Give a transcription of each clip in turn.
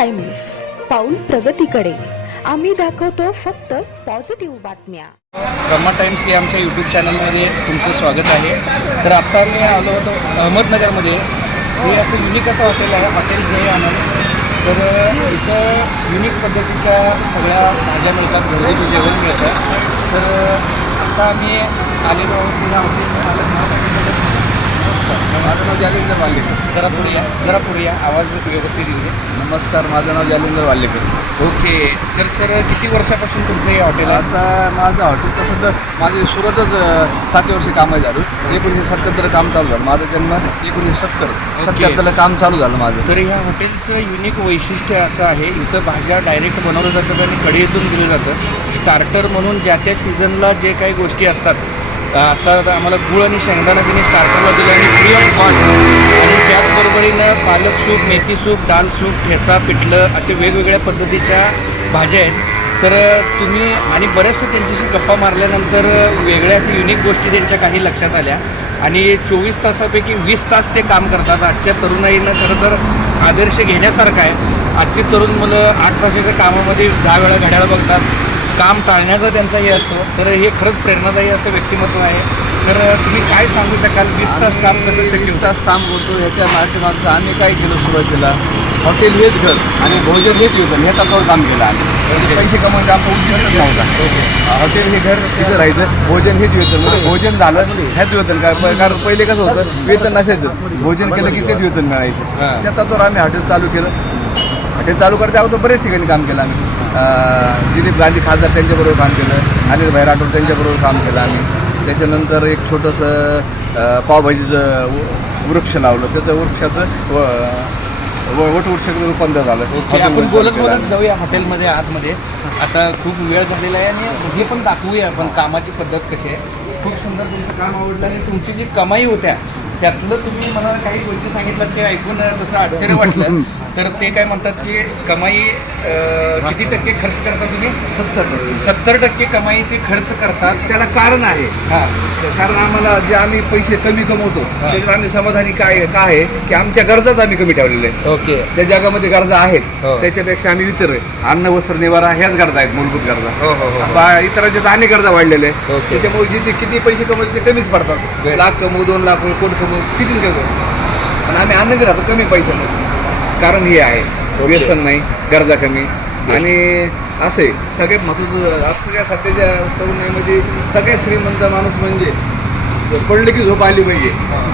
Times पाऊल प्रगतीकडे. आम्ही दाखवतो फक्त पॉझिटिव्ह बातम्या. ब्रह्मा टाइम्स या आमच्या यूट्यूब चॅनलमध्ये तुमचं स्वागत आहे. तर आत्ता मी आलो होतो अहमदनगरमध्ये. हे असं युनिक असं हॉटेल आहे. हॉटेल जे आनंद तर इथं युनिक पद्धतीच्या सगळ्या भाज्या मिळतात. घरगुती जेवण मिळतं. तर आत्ता आम्ही आलेलो आहोत हॉटेल हॉटेल माझं नाव जालिंदर वाल्लेकर जरा पुढे या. जरा पुढे या. आवाज व्यवस्थित येऊ दे. नमस्कार. माझं नाव जालिंदर वाल्लेकर ओके. तर सर किती वर्षापासून तुमचं हे हॉटेल आहे? आता माझं हॉटेल तसं तर माझे सुरतच अं, सात वर्षी काम आहे झालं. एकोणीसशे सत्त्याहत्तर काम चालू झालं. माझा जन्म एकोणीसशे सत्तर. सत्त्याहत्तरला काम चालू झालं माझं. तर ह्या हॉटेलचं युनिक वैशिष्ट्य असं आहे इथं भाज्या डायरेक्ट बनवलं जातात आणि कढईतून दिलं जातं. स्टार्टर म्हणून ज्या त्या सीझनला जे काही गोष्टी असतात आता आम्हाला गुळ आणि शेंगदाणा तिने स्टार्टरला दिलं आणि फ्री ऑफ कॉस्ट आणि त्याचबरोबरीनं पालक सूप मेथी सूप दाल सूप ठेचा पिठलं असे वेगवेगळ्या पद्धतीच्या भाज्या आहेत. तर तुम्ही आणि बरेचसे त्यांच्याशी गप्पा मारल्यानंतर वेगळ्या अशा युनिक गोष्टी त्यांच्या काही लक्षात आल्या. आणि चोवीस तासापैकी वीस तास ते काम करतात. आजच्या तरुणाईनं खरं तर आदर्श घेण्यासारखं आहे. आजची तरुण मुलं आठ तासाच्या कामामध्ये दहा वेळा घड्याळ बघतात. काम टाळण्याचा त्यांचा हे असतो. तर हे खरंच प्रेरणादायी असं व्यक्तिमत्व आहे. तर तुम्ही काय सांगू शकाल? वीस तास काम कसं शक्य वीस तास काम करतो ह्याच्या माध्यमातून आम्ही काय केलं सुरुवातीला? हॉटेल हेच घर आणि भोजन हेच योजन ह्या तत्वावर काम केलं आम्ही. पैसे कमवायचा आमचा उद्देशच नव्हता. हॉटेल हे घर तिथं राहायचं भोजन हेच वेतन म्हणजे भोजन झालं ह्याच वेतन काय कारण पहिले कसं होतं वेतन नसायचं भोजन केलं की तेच वेतन मिळायचं. हां. त्या तत्वावर आम्ही हॉटेल चालू केलं. हॉटेल चालू करता अगोदर बरेच ठिकाणी काम केलं आम्ही. दिलीप गांधी खासदार त्यांच्याबरोबर काम केलं अनिल भाई राठोड त्यांच्याबरोबर काम केलं आम्ही. त्याच्यानंतर एक छोटंसं पावभाजीचं वृक्ष लावलं. त्याचं वृक्षाचं व- वटवृक्षाचं रूपांतर झालं. आपण बोलत बोलत. जाऊया हॉटेलमध्ये आतमध्ये. आता खूप वेळ झालेला आहे आणि हे पण दाखवूया आपण कामाची पद्धत कशी आहे. खूप सुंदर तुमचं काम आवडलं आणि तुमची जी कमाई होत्या त्यातलं तुम्ही मला काही गोष्टी सांगितलं ते ऐकून तसं आश्चर्य वाटलं. तर ते काय म्हणतात की कमाई किती टक्के खर्च करता तुम्ही? सत्तर टक्के. सत्तर टक्के कमाई ते खर्च करतात. त्याला कारण आहे. हां. कारण आम्हाला जे आम्ही पैसे कमी कमवतो त्याच्यात आम्ही समाधानी काय काय आहे की आमच्या गरजाच आम्ही कमी ठेवलेले आहे ओके. ज्या जगामध्ये गरजा आहेत हो. त्याच्यापेक्षा आम्ही इतर अन्न वस्त्र निवारा ह्याच गरजा आहेत मूलभूत गरजा. हो हो इतरांच्या तर अनेक गरजा वाढलेल्या आहेत. त्याच्यामुळे जिथे किती पैसे कमवतो ते कमीच पडतात. लाख कमवू दोन लाख कमवू कमवू किती कमवू पण आम्ही आनंदी राहतो कमी पैशामध्ये कारण हे आहे व्यसन नाही गरजा कमी. आणि असे सगळ्यात महत्वाचं आजच्या सध्याच्या तरुणाईमध्ये सगळ्यात श्रीमंत माणूस म्हणजे पडलं की झोप आली पाहिजे.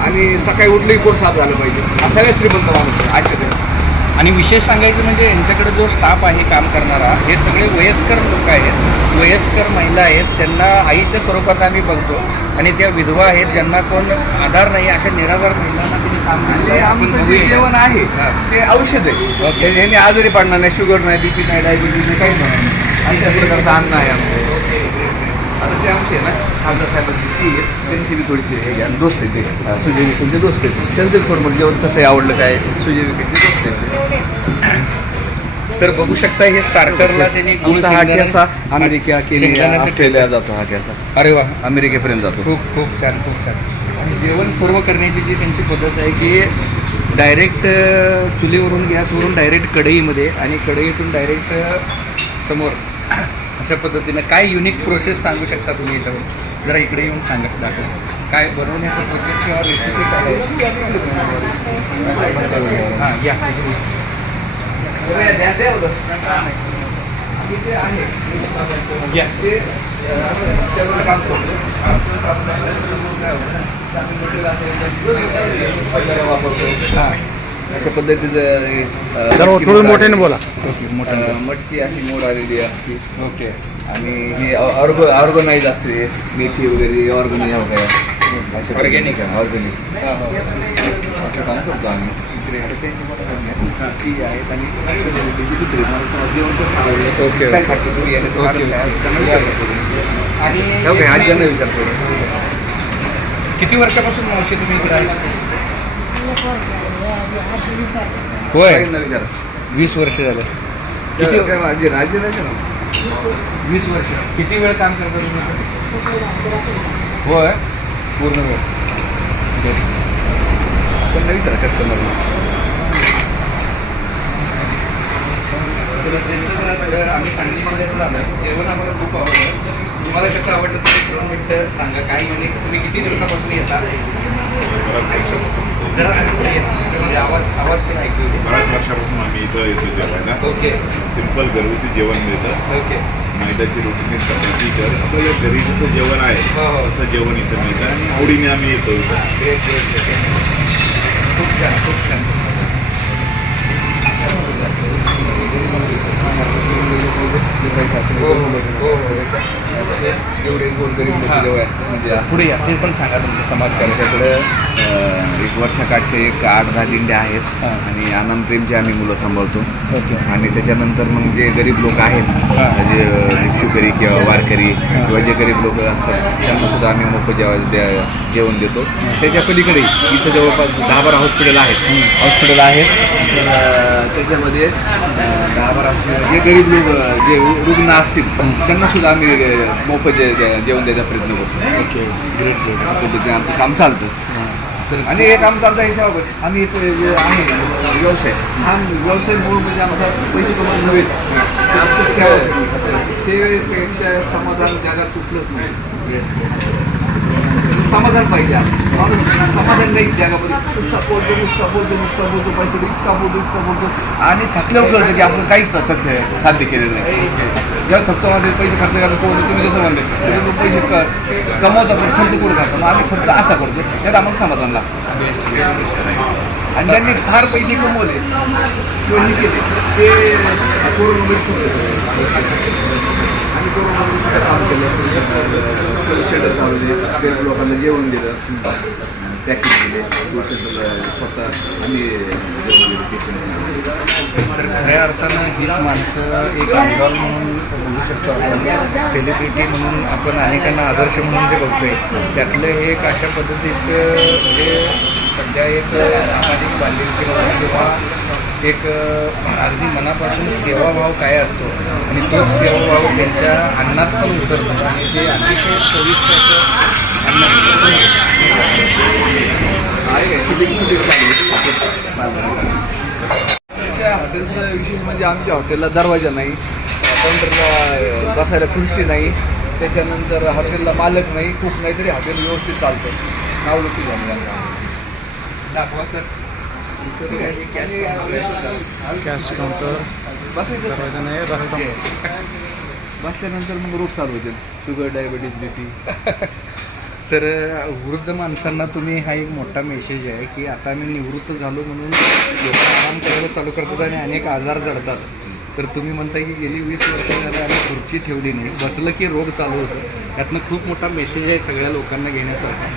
आणि सकाळी उठलं की पोट साफ झालं पाहिजे. हा सगळ्यात श्रीमंत माणूस आजच्या दिवशी. आणि विशेष सांगायचं म्हणजे यांच्याकडे जो स्टाफ आहे काम करणारा हे सगळे वयस्कर लोक आहेत. वयस्कर महिला आहेत त्यांना आईच्या स्वरूपात आम्ही बघतो. आणि त्या विधवा आहेत ज्यांना कोण आधार नाही अशा निराधार महिलांना काम आमचं जे. जेवण आहे. ते औषध आहे. ह्याने आजारी पडणार नाही शुगर नाही बीपी नाही डायबिटीज नाही काहीच नाही. अशा प्रकारचं अन्न आहे आमचं. आता ते आमचे आहे ना खासदार साहेबांची ती त्यांची बी थोडीशी हे आहे, दोस्त आहेत ते. सुजय विकेंचे दोस्त आहेत. त्यांचं थोडं मग जेवण कसं आवडलं काय? सुजय विकेंचे दोस्त आहेत. तर बघू शकता हे स्टार्टरला त्यांनी गुळ आमचा हा शेंगदाणा- ठेसा अमेरिका केनिया शेंगदाण्याचं ऑस्ट्रेलिया जातो हा ठेसा अरे वा. अमेरिकेपर्यंत जातो. खूप खूप छान खूप छान. आणि जेवण सर्व करण्याची जी त्यांची पद्धत आहे की डायरेक्ट चुलीवरून गॅसवरून डायरेक्ट कढईमध्ये आणि कढईतून डायरेक्ट समोर. अशा पद्धतीनं काय युनिक प्रोसेस सांगू शकता तुम्ही याच्यावर? जरा इकडे येऊन सांगा दाखवा. काय बनवण्याचा प्रोसेस किंवा रेसिपी काय आहे? हां या. आम्ही ते आहे या. ते अं, त्यावर काम करतो. पहिल्याला वापरतो हां. अशा पद्धतीचं थोडं मोठ्याने. बोला. मटकी अशी मोड आलेली असते. ओके. आणि हे ऑर्गो ऑर्गनाईज असते. मेथी वगैरे ऑर्गनाईज वगैरे. ऑर्गॅनिक. हां हो. असं काम करतो आम्ही. इकडे आता त्यांची मला ती आहेत आणि त्याची दुसरी मला समजा जेवण कसं आवडलं ओके. काय खाते तू याने तर ओके. कारण काय आहे? त्यांना विचारलं. आणि ओके आज्यांना विचारतो किती वर्षापासून मावशी तुम्ही इकडे आहे होय सगळ्यांना विचारा वीस वर्ष झालं किती किती काय राज्य राज्य नाही ना वीस वर्ष किती वेळ काम करता तुम्ही इथे? होय पूर्ण वेळ त्यांना विचारा कस्टमरला तर त्यांचं आम्ही सांगलीमध्ये झालं जेवण आम्हाला खूप आवडलं. तुम्हाला कसं आवडलं तुम्ही दोन मिनिटं सांगा काय युनिक तुम्ही किती दिवसापासून येता? बऱ्याच वर्षापासून जरा येत म्हणजे आवाज आवाज पण ऐकू येते बऱ्याच वर्षापासून आम्ही इथं येतो जेवायला. ओके. सिंपल घरगुती जेवण मिळतं. ओके. मैद्याची रोटी चपाती तर आपल्याला घरी जसं जेवण आहे हो हो. तसं जेवण इथं मिळतं. आणि आवडीने आम्ही येतो इथं. ग्रेट ग्रेट ग्रेट खूप छान खूप छान हो हो हो जेवढे गोरगरीब लोक. जेव्हा आहेत, म्हणजे पुढे या ते पण सांगा तुमचं समाज आमच्याकडे अं, एक वर्षाकाठचे एक आठ दहा दिंड्या आहेत हां. आणि आनंद प्रेमचे आम्ही मुलं सांभाळतो ओके आणि त्याच्यानंतर मग जे गरीब लोक आहेत हां. जे भिक्षुकरी किंवा वारकरी किंवा जे गरीब लोक असतात त्यांना सुद्धा आम्ही मोफत जेवा द्या- जेवण देतो. त्याच्या पलीकडे इथं जवळपास दहा बारा हॉस्पिटल आहेत. हॉस्पिटल आहेत त्याच्यामध्ये दहा बारा hospital- जे गरीब लोक जे रुग्ण असतील त्यांना सुद्धा आम्ही मोफत जे- जेवण द्यायचा प्रयत्न करतो. ओके ग्रेट पद्धतीने आमचं काम चालतं. आणि हे काम चालतं हिशोबात आम्ही इथं जे आहे व्यवसाय हा व्यवसाय मूळ म्हणजे आमचा पैसे कमवून नव्हेच तर आमचं सेवा सेवेपेक्षा समाधान जगात कुठलंच नाही. समाधान पाहिजे माणूस समाधान नाही जगामध्ये. नुसता बोलतो नुसता बोलतो नुसता बोलतो पैसे इतका बोलतो इतका बोलतो. आणि थकल्यावर कळतं की आपण काहीच तथ्य साध्य केलेलं नाही. जेव्हा थकतो माझे पैसे खर्च करतो तो तुम्ही जसं म्हणले पैसे क कमवतात पण खर्च कुठं करतो? मग आम्ही खर्च असा करतो त्यात आम्हाला समाधान लागतं. आणि ज्यांनी फार पैसे कमवले. किंवा हे केले. ते कोरोनामध्ये सुरू आणि कोरोनामध्ये काम केलं. स्टेटस लावले गरीब लोकांना जेवण दिलं. पॅकेज केले स्वतः आम्ही तर खऱ्या अर्थानं हीच माणसं एक आमदार म्हणून बघू शकतो. आपण सेलिब्रिटी म्हणून आपण अनेकांना आदर्श म्हणून जे बघतोय. त्यातलं हे एक अशा पद्धतीचं जे सध्या एक सामाजिक बांधिलकी किंवा एक अगदी मनापासून सेवाभाव काय असतो आणि तोच सेवाभाव त्यांच्या अन्नात पण उतरतो आणि ते अतिशय चविष्ट असं अन्न आहे. आमच्या हॉटेलचं विशेष म्हणजे आमच्या हॉटेलला दरवाजा नाही काउंटरला बसायला खुर्ची नाही त्याच्यानंतर हॉटेलला मालक नाही खूप नाही तरी हॉटेल व्यवस्थित चालतं नावलुकी झाली दाखवा सर. कॅश काउंटर बसायचं नाही रस्ता. बसल्यानंतर मग रोग चालू होते. शुगर डायबिटीज बी पी तर वृद्ध माणसांना तुम्ही हा एक मोठा मेसेज आहे की आता मी निवृत्त झालो म्हणून लोक आराम करायला चालू करतात आणि अनेक आजार जडतात. तर तुम्ही म्हणता की गेली वीस वर्ष झालं आम्ही खुर्ची ठेवली नाही. बसलं की रोग चालू होतं. यातनं खूप मोठा मेसेज आहे सगळ्या लोकांना घेण्यासारखा.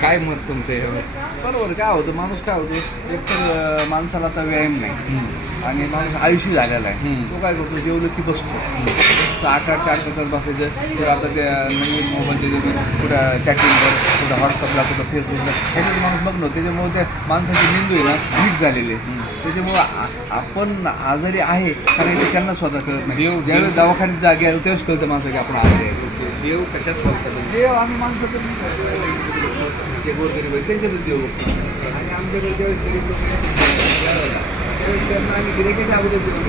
काय मत तुमचं यावर बरोबर काय होतं माणूस काय होतो एकतर माणसाला आता व्यायाम नाही. आणि माणूस आयुष्य झालेला आहे. हम्म. तो काय करतो जेवलं की बसतो बसतो आठ आठ चार तास बसायचं. तर आता त्या नवीन मोबाईलचे जे कुठं चॅटिंगवर कुठं व्हॉट्सअपला कुठं फेसबुकला ह्याच्यात माणूस बघणं त्याच्यामुळे त्या माणसाची मेंदू आहे ना वीक झालेली त्याच्यामुळं आ- आपण आजारी आहे कारण ते त्यांना स्वतः कळत नाही. देव- ज्यावेळेस दवाखान्यात जागे आलो तेव्हाच कळतं माणसं की आपण आजारी आहे. देव कशात बघता तुम्ही देव आम्ही माणसं जे गोरगरीब आहेत त्यांच्यातच देव बघतो आणि आमच्याकडे ज्यावेळेस गरीब लोक त्यावेळेस त्यांना आम्ही गिरायकाच्या अगोदर देतो.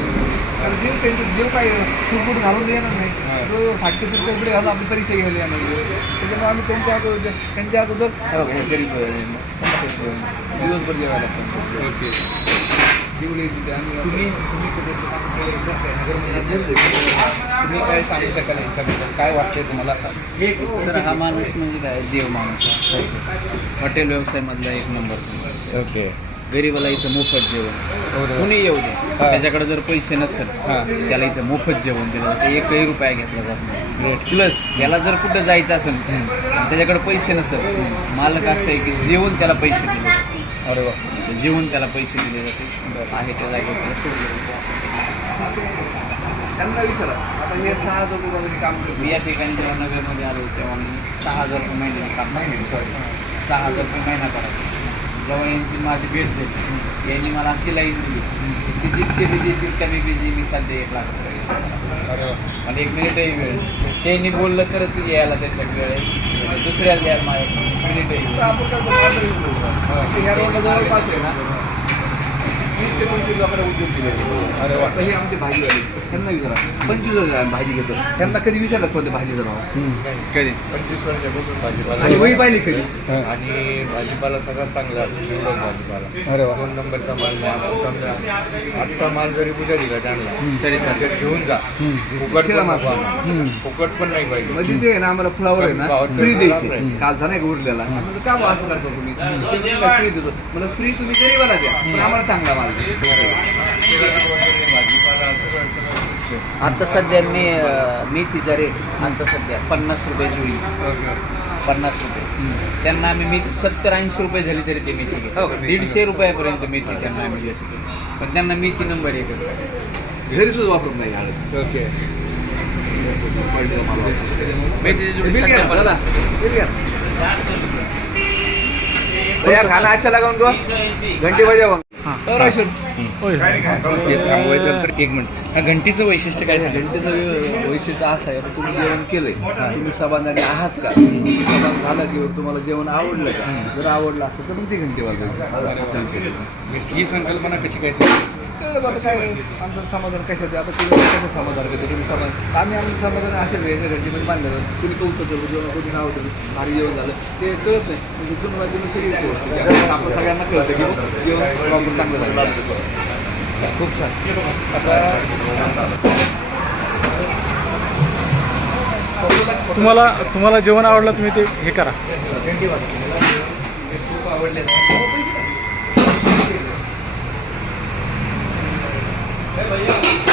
कारण देव त्यांचं देव काय सुटबूट घालून येणार नाही. तो फाटके तुटके कपडे घालून आपली परीक्षा घ्यायला येणार. त्याच्यामुळे आम्ही त्यांच्या अगोदर त्यांच्या अगोदर गरीब. दिवसभर जेवायला लागतात. ओके. तुम्ही तुम्ही कुठे तुम्ही काय सांगू शकाल याच्याबद्दल? काय वाटतंय तुम्हाला? सर हा माणूस म्हणजे काय? देव माणूस आहे. हॉटेल व्यवसायामधला एक नंबरचा माणूस आहे. ओके. गरीबाला इथं मोफत जेवण. कुणी येऊ दे. त्याच्याकडे जर पैसे नसेल त्याला इथं मोफत जेवण दिलं जातं. एकही रुपया घेतला जात नाही. प्लस त्याला जर कुठं जायचं असेल त्याच्याकडे पैसे नसेल मालक असं आहे की जेवण त्याला पैसे दिले. अरे वा. जेवण त्याला पैसे दिले जाते. आहे त्या जागेवर सोडलं. त्यांना विचारा. आता हे सहा हजार रुपये काम करतो या ठिकाणी जेव्हा नगरमध्ये आलो तेव्हा मी सहा हजार रुपये महिन्याने काम सहा हजार रुपये महिना करायचा. जेव्हा यांची माझी भेट झाली यांनी मला अशी लाईन दिली की ती जितके बिझी तितक्या मी बिझी मी सध्या एक लाख वा. आणि एक मिनिटही वेळ. त्यांनी बोललं तरच यायला त्याच्या वेळ. आहे. दुसऱ्याला द्यायला माझ्या मिनिटही वेळ वीस ते पंचवीस लोकांना उद्योग दिले अरे वा. हे आमचे भाजीवाले त्यांना विचारा. पंचवीस हजार भाजी घेतो. त्यांना कधी विचारलं कोणते भाजीचा भाव कधीच पंचवीस वर्षापासून भाजीपाला. आणि वही पाहिली कधी? आणि भाजीपाला सगळा चांगला निवडक भाजीपाला. अरे वा. दोन नंबरचा माल समजा आजचा माल जरी उद्या दिला त्यांना तरी ते चालेल घेऊन जा. फुकट पण. फुकट पण नाही पाहिजे. म्हणजे ते आहे ना आम्हाला फुलावर आहे ना फ्री द्यायचे. कालचा नाही का उरलेला. का असं करता तुम्ही? फ्री देतो. मला फ्री तुम्ही गरीबाला द्या. पण आम्हाला चांगला माल आता सध्या मे मेथीचा रेट आता सध्या पन्नास रुपये जुळी. पन्नास रुपये. त्यांना आम्ही मेथी सत्तर ऐंशी रुपये झाली तरी ते मेथी हो घेतो का? दीडशे रुपयापर्यंत मेथी त्यांना आम्ही देतो. पण त्यांना मेथी नंबर एकच आहे. घरी सुद्धा वापरत नाही ओके. मेथीची जुडी खाना अच्छा लगा उनको घंटी बजावा. और अशोक. होय. ते थांबवायचं तर एक मिनिट. हा घंटीचं वैशिष्ट्य काय सांगा? घंटेचं वै- वैशिष्ट्य असं आहे की तुम्ही जेवण केलंय. तुम्ही समाधानी आहात का? तुम्ही समाधान झालं की तुम्हाला जेवण आवडलं का? जर आवडलं असेल तर मग ती घंटी वाजवायची. असा विषय आहे. ही संकल्पना कशी काय सांगा? आता काय आमचं समाधान आहे? आता तुम्ही कसं समाधान करतो? तुम्ही समाधान आम्ही आम्ही समाधान असे वेगळ्या घंटीमध्ये मानलं जातं तुम्ही कौतुक करतो जेवण कोणी नाव होतं भारी जेवण झालं. ते कळत नाही. म्हणजे जुनं माध्यम शरीर पोहोचतं आपलं सगळ्यांना कळतं. की जेवण चांगलं झालं. खूप छान. आता तुम्हाला तुम्हाला जेवण आवडलं तुम्ही ते हे करा. खूप आवडले